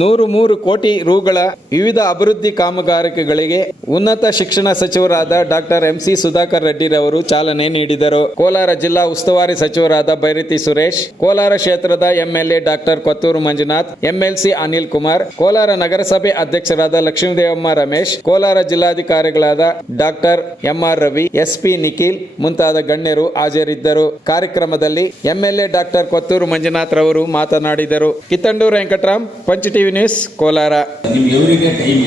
ನೂರು ಮೂರು ಕೋಟಿ ರುಗಳ ವಿವಿಧ ಅಭಿವೃದ್ಧಿ ಕಾಮಗಾರಿಕೆಗಳಿಗೆ ಉನ್ನತ ಶಿಕ್ಷಣ ಸಚಿವರಾದ ಡಾಕ್ಟರ್ ಎಂಸಿ ಸುಧಾಕರ್ ರೆಡ್ಡಿರವರು ಚಾಲನೆ ನೀಡಿದರು. ಕೋಲಾರ ಜಿಲ್ಲಾ ಉಸ್ತುವಾರಿ ಸಚಿವರಾದ ಬೈರತಿ ಸುರೇಶ್, ಕೋಲಾರ ಕ್ಷೇತ್ರದ MLA doctor Kothur Manjunath, MLC Anil Kumar, Kolar ನಗರಸಭೆ ಅಧ್ಯಕ್ಷರಾದ Lakshmidevamma Ramesh, Kolar ಜಿಲ್ಲಾಧಿಕಾರಿಗಳಾದ doctor M R Ravi, SP Nikhil ಮುಂತಾದ ಗಣ್ಯರು ಹಾಜರಿದ್ದರು. ಕಾರ್ಯಕ್ರಮದಲ್ಲಿ ಎಂಎಲ್ಎ ಡಾಕ್ಟರ್ ಕೊತ್ತೂರು ಮಂಜುನಾಥ್ ರವರು ಮಾತನಾಡಿದರು. Kittandur Venkataram punch TV news Kolar time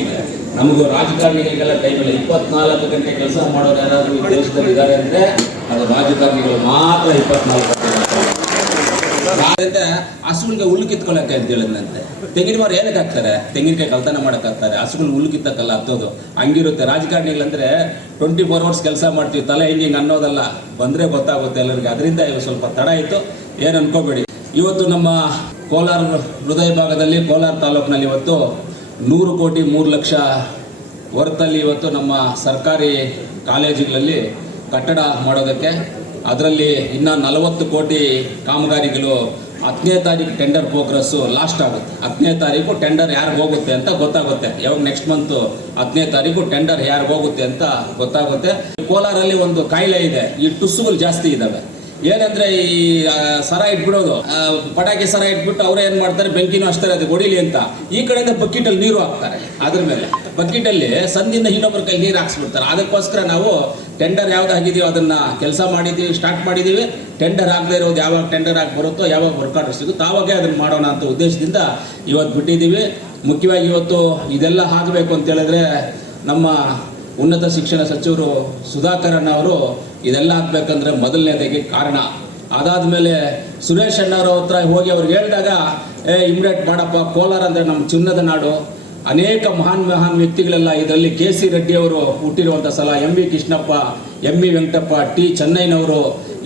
ಇದೆ? ನಮಗೂ ರಾಜಕಾರಣಿಗಳಿಗೆಲ್ಲ ಟೈಮ್ ಇಲ್ಲ. ಇಪ್ಪತ್ನಾಲ್ಕು ಗಂಟೆ ಕೆಲಸ ಮಾಡೋರು ಯಾರಾದರೂ ಈ ದೇಶದಲ್ಲಿ ಇದ್ದಾರೆ ಅಂದರೆ ಅದು ರಾಜಕಾರಣಿಗಳು ಮಾತ್ರ ಇಪ್ಪತ್ನಾಲ್ಕು ಗಂಟೆ ಹಸುಗಳಿಗೆ ಹುಲ್ಲು ಕಿತ್ಕೊಳ್ಳಕ್ಕೆ ಅಂತ ಹೇಳಿದಂತೆ ತೆಂಗಿನ ಮರ ಏನಕ್ಕೆ ಹಾಕ್ತಾರೆ? ತೆಂಗಿನಕಾಯಿ ಕಲ್ತನ ಮಾಡಕ್ ಹಾಕ್ತಾರೆ. ಹಸುಗಳು ಹುಲ್ಲು ಕಿತ್ತಕ್ಕಲ್ಲ, ಹತ್ತೋದು. ಹಂಗಿರುತ್ತೆ. ರಾಜಕಾರಣಿಗಳಂದ್ರೆ ಟ್ವೆಂಟಿ ಫೋರ್ ಅವರ್ಸ್ ಕೆಲಸ ಮಾಡ್ತೀವಿ. ತಲೆ ಹಿಂಗೆ ಹಿಂಗೆ ಅನ್ನೋದಲ್ಲ. ಬಂದ್ರೆ ಗೊತ್ತಾಗುತ್ತೆ ಎಲ್ಲರಿಗೆ. ಅದರಿಂದ ಇವಾಗ ಸ್ವಲ್ಪ ತಡ ಆಯಿತು ಏನು ಅನ್ಕೋಬೇಡಿ. ಇವತ್ತು ನಮ್ಮ ಕೋಲಾರ ಹೃದಯ ಭಾಗದಲ್ಲಿ ಕೋಲಾರ ತಾಲೂಕಿನಲ್ಲಿ ಇವತ್ತು ನೂರು ಕೋಟಿ ಮೂರು ಲಕ್ಷ ಹೊರತಲ್ಲಿ ಇವತ್ತು ನಮ್ಮ ಸರ್ಕಾರಿ ಕಾಲೇಜುಗಳಲ್ಲಿ ಕಟ್ಟಡ ಮಾಡೋದಕ್ಕೆ. ಅದರಲ್ಲಿ ಇನ್ನು ನಲವತ್ತು ಕೋಟಿ ಕಾಮಗಾರಿಗಳು ಹತ್ತನೇ ತಾರೀಕು ಟೆಂಡರ್ ಪ್ರೋಗ್ರೆಸ್ಸು ಲಾಸ್ಟ್ ಆಗುತ್ತೆ. ಹತ್ತನೇ ತಾರೀಕು ಟೆಂಡರ್ ಯಾರಿಗೆ ಹೋಗುತ್ತೆ ಅಂತ ಗೊತ್ತಾಗುತ್ತೆ. ಯಾವಾಗ ನೆಕ್ಸ್ಟ್ ಮಂತು ಹತ್ತನೇ ತಾರೀಕು ಟೆಂಡರ್ ಯಾರಿಗೆ ಹೋಗುತ್ತೆ ಅಂತ ಗೊತ್ತಾಗುತ್ತೆ. ಕೋಲಾರಲ್ಲಿ ಒಂದು ಕಾಯಿಲೆ ಇದೆ. ಈ ಟುಸುಗಳು ಜಾಸ್ತಿ ಇದ್ದಾವೆ ಏನಂದ್ರೆ ಈ ಸರ ಇಟ್ಬಿಡೋದು. ಪಟಾಕಿ ಸರ ಇಟ್ಬಿಟ್ಟು ಅವ್ರು ಏನ್ ಮಾಡ್ತಾರೆ? ಬೆಂಕಿನೂ ಅಷ್ಟೇ ಅದು ಹೊಡಿಲಿ ಅಂತ. ಈ ಕಡೆಯಿಂದ ಬಕೆಟಲ್ಲಿ ನೀರು ಹಾಕ್ತಾರೆ, ಅದ್ರ ಮೇಲೆ. ಬಕೆಟಲ್ಲಿ ಸಂದಿನ ಇನ್ನೊಬ್ಬರ ಕೈ ನೀರು ಹಾಕ್ಸ್ಬಿಡ್ತಾರೆ. ಅದಕ್ಕೋಸ್ಕರ ನಾವು ಟೆಂಡರ್ ಯಾವ್ದು ಆಗಿದೆಯೋ ಅದನ್ನ ಕೆಲಸ ಮಾಡಿದೀವಿ ಸ್ಟಾರ್ಟ್ ಮಾಡಿದೀವಿ. ಟೆಂಡರ್ ಆಗದೆ ಇರೋದು ಯಾವಾಗ ಟೆಂಡರ್ ಆಗಿ ಬರುತ್ತೋ, ಯಾವಾಗ ವರ್ಕ್ ಆರ್ಡರ್ ಸಿಗುತ್ತೋ, ಆವಾಗೇ ಅದನ್ನ ಮಾಡೋಣ ಅಂತ ಉದ್ದೇಶದಿಂದ ಇವತ್ತು ಬಿಟ್ಟಿದ್ದೀವಿ ಮುಖ್ಯವಾಗಿ ಇವತ್ತು ಇದೆಲ್ಲ ಆಗಬೇಕು ಅಂತ ಹೇಳಿದ್ರೆ ನಮ್ಮ ಉನ್ನತ ಶಿಕ್ಷಣ ಸಚಿವರು ಸುಧಾಕರನ್ ಅವರು ಇದೆಲ್ಲ ಆಗ್ಬೇಕಂದ್ರೆ ಮೊದಲನೇದಾಗಿ ಕಾರಣ. ಅದಾದ್ಮೇಲೆ ಸುರೇಶ್ ಅಣ್ಣವ್ರ ಹತ್ರ ಹೋಗಿ ಅವ್ರಿಗೆ ಹೇಳಿದಾಗ, ಏ ಇಮ್ರೇಟ್ ಮಾಡಪ್ಪ, ಕೋಲಾರ ಅಂದ್ರೆ ನಮ್ಮ ಚಿನ್ನದ ನಾಡು. ಅನೇಕ ಮಹಾನ್ ಮಹಾನ್ ವ್ಯಕ್ತಿಗಳೆಲ್ಲ ಇದರಲ್ಲಿ ಕೆ ಸಿ ರೆಡ್ಡಿ ಅವರು ಹುಟ್ಟಿರುವಂಥ ಸಲ, M V Krishnappa, M V Venkatappa, T ಚೆನ್ನೈನವರು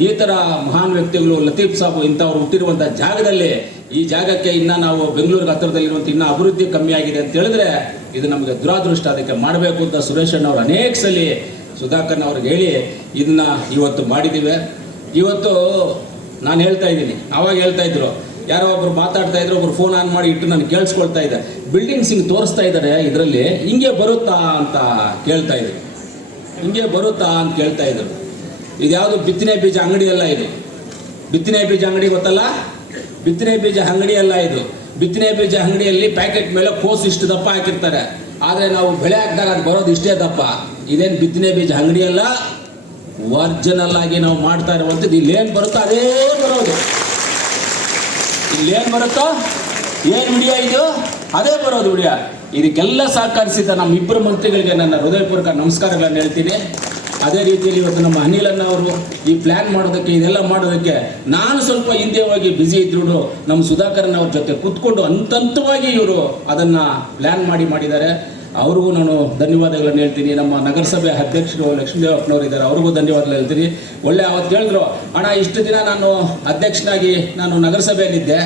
ಈ ಥರ ಮಹಾನ್ ವ್ಯಕ್ತಿಗಳು ಲತೀಫ್ ಸಾಬು ಇಂಥವ್ರು ಹುಟ್ಟಿರುವಂಥ ಜಾಗದಲ್ಲಿ, ಈ ಜಾಗಕ್ಕೆ ಇನ್ನ ನಾವು ಬೆಂಗಳೂರಿಗೆ ಹತ್ತಿರದಲ್ಲಿರುವಂಥ ಇನ್ನ ಅಭಿವೃದ್ಧಿ ಕಮ್ಮಿ ಆಗಿದೆ ಅಂತ ಹೇಳಿದ್ರೆ, ಇದು ನಮಗೆ ದುರಾದೃಷ್ಟ. ಅದಕ್ಕೆ ಮಾಡಬೇಕು ಅಂತ ಸುರೇಶ್ ಅಣ್ಣವ್ರು ಅನೇಕ ಸಲ ಸುಧಾಕರ್ನ ಅವ್ರಿಗೆ ಹೇಳಿ, ಇದನ್ನ ಇವತ್ತು ಮಾಡಿದ್ದೀವಿ ಇವತ್ತು ನಾನು ಹೇಳ್ತಾ ಇದ್ದೀನಿ, ಅವಾಗ ಹೇಳ್ತಾ ಇದ್ರು. ಯಾರೋ ಒಬ್ರು ಮಾತಾಡ್ತಾ ಇದ್ರು, ಒಬ್ರು ಫೋನ್ ಆನ್ ಮಾಡಿ ಇಟ್ಟು ನಾನು ಕೇಳಿಸ್ಕೊಳ್ತಾ ಇದ್ದೆ ಬಿಲ್ಡಿಂಗ್ಸ್ ಹಿಂಗೆ ತೋರಿಸ್ತಾ ಇದ್ದಾರೆ ಇದರಲ್ಲಿ, ಹಿಂಗೆ ಬರುತ್ತಾ ಅಂತ ಕೇಳ್ತಾ ಇದ್ರು. ಹಿಂಗೆ ಬರುತ್ತಾ ಅಂತ ಕೇಳ್ತಾ ಇದ್ರು. ಇದ್ಯಾವುದು ಬಿತ್ತನೆ ಬೀಜ ಅಂಗಡಿ ಅಲ್ಲ ಇದು. ಬಿತ್ತನೆ ಬೀಜ ಅಂಗಡಿ ಗೊತ್ತಲ್ಲ? ಬಿತ್ತನೆ ಬೀಜ ಅಂಗಡಿ ಅಲ್ಲ ಇದು. ಬಿತ್ತನೆ ಬೀಜ ಅಂಗಡಿಯಲ್ಲಿ ಪ್ಯಾಕೆಟ್ ಮೇಲೆ ಕೋಸು ಇಷ್ಟು ದಪ್ಪ ಹಾಕಿರ್ತಾರೆ. ಆದರೆ ನಾವು ಬೆಳೆ ಹಾಕಿದಾಗ ಅದು ಬರೋದು ಇಷ್ಟೇ ದಪ್ಪ. ಇದೇನು ಬಿತ್ತನೆ ಬೀಜ ಅಂಗಡಿ ಅಲ್ಲ ಒರ್ಜಿನಲ್ ಆಗಿ ನಾವು ಮಾಡ್ತಾ ಇರುವಂಥದ್ದು. ಇಲ್ಲೇನು ಬರುತ್ತೋ ಅದೇ ಬರೋದು. ಇಲ್ಲೇನು ಬರುತ್ತೋ, ಏನು ವಿಡಿಯೋ ಇದು, ಅದೇ ಬರೋದು ವಿಡಿಯೋ. ಇದಕ್ಕೆಲ್ಲ ಸಹಕರಿಸಿದ ನಮ್ಮ ಇಬ್ಬರು ಮಂತ್ರಿಗಳಿಗೆ ನನ್ನ ಹೃದಯಪೂರ್ವಕ ನಮಸ್ಕಾರಗಳನ್ನು ಹೇಳ್ತೀನಿ. ಅದೇ ರೀತಿಯಲ್ಲಿ ಇವತ್ತು ನಮ್ಮ ಅನಿಲನ್ನ ಅವರು ಈ ಪ್ಲ್ಯಾನ್ ಮಾಡೋದಕ್ಕೆ, ಇದೆಲ್ಲ ಮಾಡೋದಕ್ಕೆ ನಾನು ಸ್ವಲ್ಪ ಹಿಂದೆ ಹೋಗಿ ಬ್ಯುಸಿ ಇದ್ರು ನಮ್ಮ ಸುಧಾಕರನ್ ಅವ್ರ ಜೊತೆ ಕೂತ್ಕೊಂಡು ಹಂತವಾಗಿ ಇವರು ಅದನ್ನು ಪ್ಲ್ಯಾನ್ ಮಾಡಿ ಮಾಡಿದ್ದಾರೆ. ಅವ್ರಿಗೂ ನಾನು ಧನ್ಯವಾದಗಳನ್ನು ಹೇಳ್ತೀನಿ. ನಮ್ಮ ನಗರಸಭೆ ಅಧ್ಯಕ್ಷರು ಲಕ್ಷ್ಮೀದೇವಪ್ಪನವರು ಇದ್ದಾರೆ, ಅವ್ರಿಗೂ ಧನ್ಯವಾದಗಳು ಹೇಳ್ತೀನಿ. ಒಳ್ಳೆ ಅವತ್ತು ಹೇಳಿದ್ರು ಅಣ್ಣ, ಇಷ್ಟು ದಿನ ನಾನು ಅಧ್ಯಕ್ಷನಾಗಿ ನಾನು ನಗರಸಭೆಯಲ್ಲಿದ್ದೆ.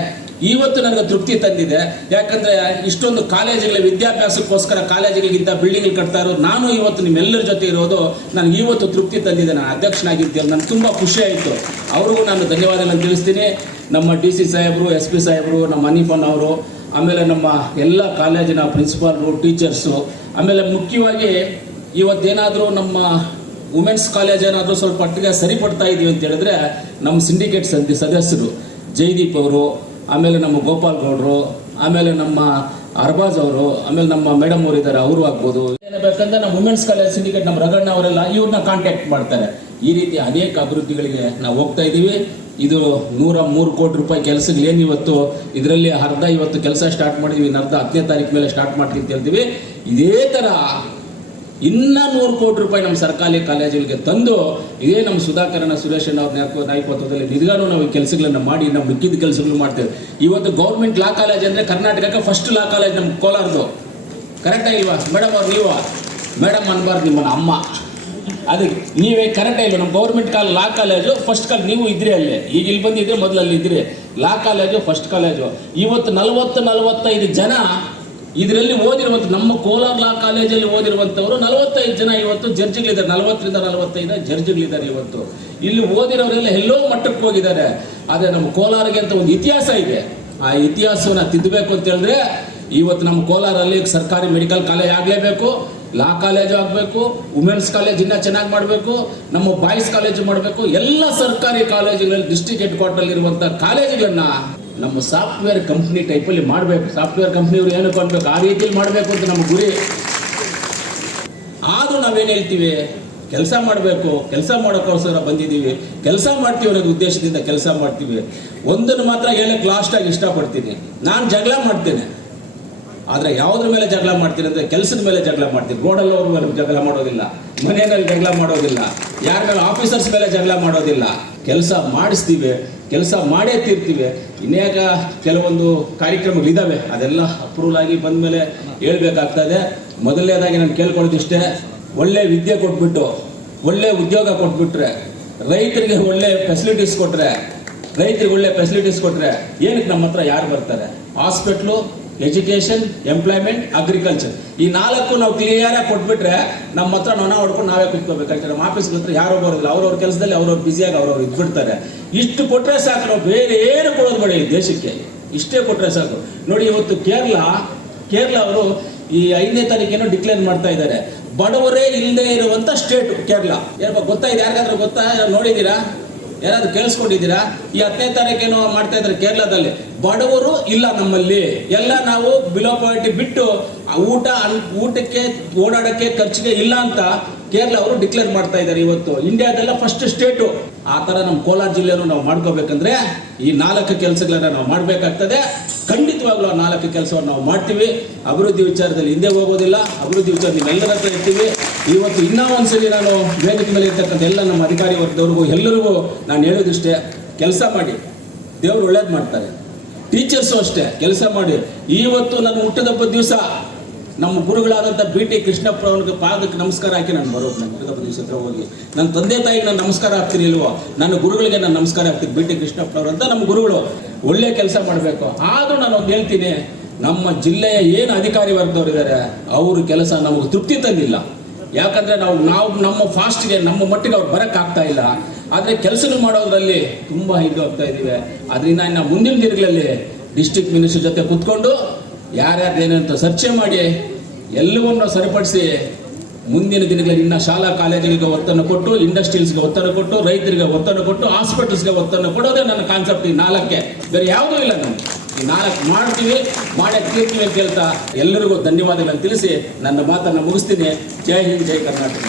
ಇವತ್ತು ನನಗೆ ತೃಪ್ತಿ ತಂದಿದೆ. ಯಾಕಂದ್ರೆ ಇಷ್ಟೊಂದು ಕಾಲೇಜುಗಳ ವಿದ್ಯಾಭ್ಯಾಸಕ್ಕೋಸ್ಕರ ಕಾಲೇಜುಗಳಿಗಿಂತ ಬಿಲ್ಡಿಂಗ್ ಕಟ್ತಾ ಇರೋದು, ನಾನು ಇವತ್ತು ನಿಮ್ಮೆಲ್ಲರ ಜೊತೆ ಇರೋದು, ನನಗೆ ಇವತ್ತು ತೃಪ್ತಿ ತಂದಿದೆ. ನಾನು ಅಧ್ಯಕ್ಷನಾಗಿದ್ದೇನೆ ನನಗೆ ತುಂಬ ಖುಷಿ ಆಯಿತು. ಅವ್ರಿಗೂ ನಾನು ಧನ್ಯವಾದಗಳನ್ನು ತಿಳಿಸ್ತೀನಿ. ನಮ್ಮ ಡಿ ಸಿ ಸಾಹೇಬರು, ಎಸ್ ಪಿ ಸಾಹೇಬರು, ನಮ್ಮ ಹನೀಫನ್ ಅವರು ಆಮೇಲೆ ನಮ್ಮ ಎಲ್ಲ ಕಾಲೇಜಿನ ಪ್ರಿನ್ಸಿಪಾಲ್ರು ಟೀಚರ್ಸು, ಆಮೇಲೆ ಮುಖ್ಯವಾಗಿ ಇವತ್ತೇನಾದರೂ ನಮ್ಮ ವುಮೆನ್ಸ್ ಕಾಲೇಜ್ ಏನಾದರೂ ಸ್ವಲ್ಪ ಮಟ್ಟಿಗೆ ಸರಿಪಡ್ತಾ ಇದ್ದೀವಿ ಅಂತ ಹೇಳಿದ್ರೆ ನಮ್ಮ ಸಿಂಡಿಕೇಟ್ ಸದಸ್ಯರು ಜೈದೀಪ್ ಅವರು, ಆಮೇಲೆ ನಮ್ಮ ಗೋಪಾಲ್ ಗೌಡ್ರು, ಆಮೇಲೆ ನಮ್ಮ ಅರ್ಬಾಜ್ ಅವರು, ಆಮೇಲೆ ನಮ್ಮ ಮೇಡಮ್ ಅವರು ಇದ್ದಾರೆ, ಅವರು ಆಗ್ಬೋದು. ಏನಬೇಕಂದ್ರೆ ನಮ್ಮ ವುಮೆನ್ಸ್ ಕಾಲೇಜ್ ಸಿಂಡಿಕೇಟ್ ನಮ್ಮ ರಗಣ್ಣ ಅವರೆಲ್ಲ ಇವ್ರನ್ನ ಕಾಂಟ್ಯಾಕ್ಟ್ ಮಾಡ್ತಾರೆ. ಈ ರೀತಿ ಅನೇಕ ಅಭಿವೃದ್ಧಿಗಳಿಗೆ ನಾವು ಹೋಗ್ತಾ ಇದ್ದೀವಿ ಇದು ನೂರ ಮೂರು ಕೋಟಿ ರೂಪಾಯಿ ಕೆಲಸಗಳೇನು ಇವತ್ತು? ಇದರಲ್ಲಿ ಅರ್ಧ ಇವತ್ತು ಕೆಲಸ ಸ್ಟಾರ್ಟ್ ಮಾಡಿದ್ವಿ, ಇನ್ನು ಅರ್ಧ ಹತ್ತನೇ ತಾರೀಕು ಮೇಲೆ ಸ್ಟಾರ್ಟ್ ಮಾಡ್ತೀವಿ ಅಂತ ಹೇಳ್ತೀವಿ. ಇದೇ ಥರ ಇನ್ನ ನೂರು ಕೋಟಿ ರೂಪಾಯಿ ನಮ್ಮ ಸರ್ಕಾರಿ ಕಾಲೇಜುಗಳಿಗೆ ತಂದು, ಇದೇ ನಮ್ಮ ಸುಧಾಕರಣ ಸುರೇಶಣ್ಣ ಅವ್ರ ನಾಯಕ- ನಾಯಕತ್ವದಲ್ಲಿ ನಿದ್ಗಾನು ನಾವು ಈ ಕೆಲಸಗಳನ್ನ ಮಾಡಿ, ನಮ್ಮ ಮಿಕ್ಕಿದ ಕೆಲಸಗಳು ಮಾಡ್ತೇವೆ. ಇವತ್ತು ಗೌರ್ಮೆಂಟ್ ಲಾ ಕಾಲೇಜ್ ಅಂದರೆ ಕರ್ನಾಟಕಕ್ಕೆ ಫಸ್ಟ್ ಲಾ ಕಾಲೇಜ್ ನಮ್ಮ ಕೋಲಾರದು ಕರೆಕ್ಟಾಗಿಲ್ವಾ ಮೇಡಮ್ ಅವ್ರು, ನೀವು? ಮೇಡಮ್ ಅನ್ಬಾರ್ದು ನಿಮ್ಮನ್ನ ಅಮ್ಮ. ಅದಕ್ಕೆ ನೀವೇ ಕರೆಕ್ಟ್ ಇಲ್ಲ, ನಮ್ಮ ಗೌರ್ಮೆಂಟ್ ಕಾಲ್ ಲಾ ಕಾಲೇಜು ಫಸ್ಟ್ ಕಾಲ್ ನೀವು ಇದ್ರಿ ಅಲ್ಲೇ. ಈಗ ಇಲ್ಲಿ ಬಂದಿದ್ರೆ ಮೊದಲು ಅಲ್ಲಿ ಇದ್ರಿ. ಲಾ ಕಾಲೇಜು ಫಸ್ಟ್ ಕಾಲೇಜು ಇವತ್ತು ನಲವತ್ತು, ನಲವತ್ತೈದು ಜನ ಇದರಲ್ಲಿ ಓದಿರುವಂಥ ನಮ್ಮ ಕೋಲಾರ ಲಾ ಕಾಲೇಜಲ್ಲಿ ಓದಿರುವಂಥವ್ರು ನಲವತ್ತೈದು ಜನ ಇವತ್ತು ಜಡ್ಜ್ಗಳಿದ್ದಾರೆ. ನಲವತ್ತರಿಂದ ನಲವತ್ತೈದು ಜಡ್ಜ್ಗಳಿದ್ದಾರೆ ಇವತ್ತು. ಇಲ್ಲಿ ಓದಿರೋರೆಲ್ಲ ಎಲ್ಲೋ ಮಟ್ಟಕ್ಕೆ ಹೋಗಿದ್ದಾರೆ. ಆದರೆ ನಮ್ಮ ಕೋಲಾರಿಗೆ ಅಂತ ಒಂದು ಇತಿಹಾಸ ಇದೆ. ಆ ಇತಿಹಾಸವನ್ನ ತಿದ್ದಬೇಕು ಅಂತ ಹೇಳಿದ್ರೆ, ಇವತ್ತು ನಮ್ಮ ಕೋಲಾರಲ್ಲಿ ಸರ್ಕಾರಿ ಮೆಡಿಕಲ್ ಕಾಲೇಜ್ ಆಗಲೇಬೇಕು. ಲಾ ಕಾಲೇಜು ಆಗಬೇಕು ವುಮೆನ್ಸ್ ಕಾಲೇಜ್ ಇನ್ನೂ ಚೆನ್ನಾಗಿ ಮಾಡಬೇಕು, ನಮ್ಮ ಬಾಯ್ಸ್ ಕಾಲೇಜು ಮಾಡಬೇಕು, ಎಲ್ಲ ಸರ್ಕಾರಿ ಕಾಲೇಜುಗಳಲ್ಲಿ ಡಿಸ್ಟ್ರಿಕ್ಟ್ ಹೆಡ್ ಕ್ವಾರ್ಟರ್ ಕಾಲೇಜುಗಳನ್ನ ನಮ್ಮ ಸಾಫ್ಟ್ವೇರ್ ಕಂಪ್ನಿ ಟೈಪಲ್ಲಿ ಮಾಡಬೇಕು. ಸಾಫ್ಟ್ವೇರ್ ಕಂಪ್ನಿಯವರು ಏನು ಕೊಡ್ಬೇಕು? ಆ ರೀತಿಯಲ್ಲಿ ಮಾಡಬೇಕು ಅಂತ ನಮ್ಮ ಗುರಿ. ಆದರೂ ನಾವೇನು ಹೇಳ್ತೀವಿ? ಕೆಲಸ ಮಾಡಬೇಕು, ಕೆಲಸ ಮಾಡೋಕ್ಕೋಸ್ಕರ ಬಂದಿದ್ದೀವಿ. ಕೆಲಸ ಮಾಡ್ತೀವಿ ಅನ್ನೋದು ಉದ್ದೇಶದಿಂದ ಕೆಲಸ ಮಾಡ್ತೀವಿ. ಒಂದನ್ನು ಮಾತ್ರ ಹೇಳಕ್ಕೆ ಲಾಸ್ಟಾಗಿ ಇಷ್ಟಪಡ್ತೀನಿ. ನಾನು ಜಗಳ ಮಾಡ್ತೇನೆ. ಆದರೆ ಯಾವುದ್ರ ಮೇಲೆ ಜಗಳ ಮಾಡ್ತೀರಿ ಅಂದರೆ ಕೆಲಸದ ಮೇಲೆ ಜಗಳ ಮಾಡ್ತೀರಿ. ರೋಡಲ್ಲಿ ಹೋಗುವ ಮೇಲೆ ಜಗಳ ಮಾಡೋದಿಲ್ಲ. ಮನೆಯಲ್ಲಿ ಜಗಳ ಮಾಡೋದಿಲ್ಲ. ಯಾರ ಮೇಲೆ ಆಫೀಸರ್ಸ್ ಮೇಲೆ ಜಗಳ ಮಾಡೋದಿಲ್ಲ. ಕೆಲಸ ಮಾಡಿಸ್ತೀವಿ, ಕೆಲಸ ಮಾಡೇ ತೀರ್ತೀವಿ. ಇನ್ನೇಕ ಕೆಲವೊಂದು ಕಾರ್ಯಕ್ರಮಗಳಿದ್ದಾವೆ ಅದೆಲ್ಲ ಅಪ್ರೂವಲ್ ಆಗಿ ಬಂದ ಮೇಲೆ ಹೇಳ್ಬೇಕಾಗ್ತದೆ. ಮೊದಲನೇದಾಗಿ ನಾನು ಕೇಳ್ಕೊಳ್ಳೋದಿಷ್ಟೇ ಒಳ್ಳೆ ವಿದ್ಯೆ ಕೊಟ್ಬಿಟ್ಟು, ಒಳ್ಳೆ ಉದ್ಯೋಗ ಕೊಟ್ಬಿಟ್ರೆ, ರೈತರಿಗೆ ಒಳ್ಳೆ ಫೆಸಿಲಿಟೀಸ್ ಕೊಟ್ಟರೆ ರೈತರಿಗೆ ಒಳ್ಳೆ ಫೆಸಿಲಿಟೀಸ್ ಕೊಟ್ಟರೆ ಏನಕ್ಕೆ ನಮ್ಮ ಹತ್ರ ಯಾರು ಬರ್ತಾರೆ? ಹಾಸ್ಪಿಟ್ಲು ಎಜುಕೇಶನ್ ಎಂಪ್ಲಾಯ್ಮೆಂಟ್ ಅಗ್ರಿಕಲ್ಚರ್ ಈ ನಾಲ್ಕು ನಾವು ಕ್ಲಿಯರ್ ಆಗಿ ಕೊಟ್ಬಿಟ್ರೆ ನಮ್ಮ ಹತ್ರ ನೊಣ ಹೊಡ್ಕೊಂಡು ನಾವೇ ಕುತ್ಕೋಬೇಕಾಗ್ತದೆ. ನಮ್ಮ ಆಫೀಸ್ ಹತ್ರ ಯಾರು ಬರೋದಿಲ್ಲ. ಅವ್ರವ್ರ ಕೆಲಸದಲ್ಲಿ ಅವ್ರವ್ರ ಬ್ಯುಸಿಯಾಗಿ ಅವ್ರವ್ರು ಇದ್ಬಿಡ್ತಾರೆ. ಇಷ್ಟು ಕೊಟ್ಟರೆ ಸಾಕು ನಾವು ಬೇರೆ ಏನು ಕೊಡೋದು ಬೇಡ ಈ ದೇಶಕ್ಕೆ. ಇಷ್ಟೇ ಕೊಟ್ಟರೆ ಸಾಕು. ನೋಡಿ, ಇವತ್ತು ಕೇರಳ ಕೇರಳ ಅವರು ಈ ಐದನೇ ತಾರೀಕೇನೋ ಡಿಕ್ಲೇರ್ ಮಾಡ್ತಾ ಇದ್ದಾರೆ. ಬಡವರೇ ಇಲ್ಲದೆ ಇರುವಂತ ಸ್ಟೇಟ್ ಕೇರಳ. ಏನಪ್ಪ, ಗೊತ್ತಾಯ್ತು? ಯಾರಿಗಾದ್ರೂ ಗೊತ್ತಾ? ನೋಡಿದ್ದೀರಾ? ಯಾರಾದ್ರೂ ಕೇಳಿಸ್ಕೊಂಡಿದ್ದೀರಾ? ಈ ಹತ್ತನೇ ತಾರೀಕೇನು ಮಾಡ್ತಾ ಇದ್ದಾರೆ ಕೇರಳದಲ್ಲಿ. ಬಡವರು ಇಲ್ಲ ನಮ್ಮಲ್ಲಿ. ಎಲ್ಲ ನಾವು ಬಿಲೋ ಪಾವರ್ಟಿ ಬಿಟ್ಟು ಊಟ ಊಟಕ್ಕೆ, ಓಡಾಡಕ್ಕೆ ಖರ್ಚಿಗೆ ಇಲ್ಲ ಅಂತ ಕೇರಳ ಅವರು ಡಿಕ್ಲೇರ್ ಮಾಡ್ತಾ ಇದ್ದಾರೆ ಇವತ್ತು. ಇಂಡಿಯಾದೆಲ್ಲ ಫಸ್ಟ್ ಸ್ಟೇಟು ಆ ಥರ ನಮ್ಮ ಕೋಲಾರ ಜಿಲ್ಲೆಯನ್ನು ನಾವು ಮಾಡ್ಕೋಬೇಕಂದ್ರೆ ಈ ನಾಲ್ಕು ಕೆಲಸಗಳನ್ನ ನಾವು ಮಾಡಬೇಕಾಗ್ತದೆ. ಖಂಡಿತವಾಗ್ಲೂ ನಾಲ್ಕು ಕೆಲಸವನ್ನು ನಾವು ಮಾಡ್ತೀವಿ. ಅಭಿವೃದ್ಧಿ ವಿಚಾರದಲ್ಲಿ ಹಿಂದೆ ಹೋಗೋದಿಲ್ಲ. ಅಭಿವೃದ್ಧಿ ವಿಚಾರ ನೀವೆಲ್ಲರ ಹತ್ರ ಇರ್ತೀವಿ. ಇವತ್ತು ಇನ್ನೂ ಒಂದ್ಸಲಿ ನಾನು ವೇದಿಕೆ ಮೇಲೆ ಇರ್ತಕ್ಕಂಥ ಎಲ್ಲ ನಮ್ಮ ಅಧಿಕಾರಿ ವರ್ಗದವ್ರಿಗೂ, ಎಲ್ಲರಿಗೂ ನಾನು ಹೇಳೋದಿಷ್ಟೇ, ಕೆಲಸ ಮಾಡಿ. ದೇವರು ಒಳ್ಳೇದು ಮಾಡ್ತಾರೆ. ಟೀಚರ್ಸು ಅಷ್ಟೇ, ಕೆಲಸ ಮಾಡಿ. ಇವತ್ತು ನನ್ನ ಹುಟ್ಟದಪ್ಪ ದಿವಸ ನಮ್ಮ ಗುರುಗಳಾದಂಥ ಬಿ ಟಿ ಕೃಷ್ಣಪ್ಪ ಅವ್ರಿಗೆ ಪಾದಕ್ಕೆ ನಮಸ್ಕಾರ ಹಾಕಿ ನಾನು ಬರೋದು. ಹುಟ್ಟದಬ್ಬ ದಿವಸ ಹತ್ರ ಹೋಗಿ. ನನ್ನ ತಂದೆ ತಾಯಿಗೆ ನಾನು ನಮಸ್ಕಾರ ಇಲ್ವೋ? ನನ್ನ ಗುರುಗಳಿಗೆ ನಾನು ನಮಸ್ಕಾರ ಹಾಕ್ತೀನಿ. ಬಿ ಟಿ ಕೃಷ್ಣಪ್ಪನವರು ಅಂತ ನಮ್ಮ ಗುರುಗಳು ಒಳ್ಳೆ ಕೆಲಸ ಮಾಡಬೇಕು. ಆದರೂ ನಾನು ಒಂದು ಹೇಳ್ತೀನಿ, ನಮ್ಮ ಜಿಲ್ಲೆಯ ಏನು ಅಧಿಕಾರಿ ವರ್ಗದವರಿದ್ದಾರೆ ಅವ್ರ ಕೆಲಸ ನಮಗೆ ತೃಪ್ತಿ ತಂದಿಲ್ಲ. ಯಾಕಂದರೆ ನಾವು ನಾವು ನಮ್ಮ ಫಾಸ್ಟ್ಗೆ, ನಮ್ಮ ಮಟ್ಟಿಗೆ ಅವ್ರು ಬರೋಕ್ಕಾಗ್ತಾ ಇಲ್ಲ. ಆದರೆ ಕೆಲಸಗಳು ಮಾಡೋದ್ರಲ್ಲಿ ತುಂಬ ಇದು ಆಗ್ತಾ ಇದ್ದೀವಿ. ಅದರಿಂದ ಇನ್ನು ಮುಂದಿನ ದಿನಗಳಲ್ಲಿ ಡಿಸ್ಟಿಕ್ ಮಿನಿಸ್ಟರ್ ಜೊತೆ ಕುತ್ಕೊಂಡು ಯಾರ್ಯಾರು ಏನಂತ ಚರ್ಚೆ ಮಾಡಿ ಎಲ್ಲವನ್ನು ಸರಿಪಡಿಸಿ ಮುಂದಿನ ದಿನಗಳಲ್ಲಿ ಇನ್ನ ಶಾಲಾ ಕಾಲೇಜುಗಳಿಗೆ ಒತ್ತನ್ನು ಕೊಟ್ಟು, ಇಂಡಸ್ಟ್ರೀಸ್ಗೆ ಒತ್ತನ್ನು ಕೊಟ್ಟು, ರೈತರಿಗೆ ಒತ್ತನ್ನು ಕೊಟ್ಟು, ಹಾಸ್ಪಿಟಲ್ಸ್ಗೆ ಒತ್ತನ್ನು ಕೊಡೋದೇ ನನ್ನ ಕಾನ್ಸೆಪ್ಟ್ ಈ ನಾಲ್ಕೇ ಬೇರೆ ಯಾವುದೂ ಇಲ್ಲ ನಾನು ಈ ನಾಲ್ಕು ಮಾಡ್ತೀವಿ ಮಾಡಕ್ಕೆ ತೀರ್ತೀವಿ ಅಂತ ಹೇಳ್ತಾ ಎಲ್ಲರಿಗೂ ಧನ್ಯವಾದಗಳನ್ನು ತಿಳಿಸಿ ನನ್ನ ಮಾತನ್ನು ಮುಗಿಸ್ತೀನಿ. ಜೈ ಹಿಂದ್, ಜೈ ಕರ್ನಾಟಕ.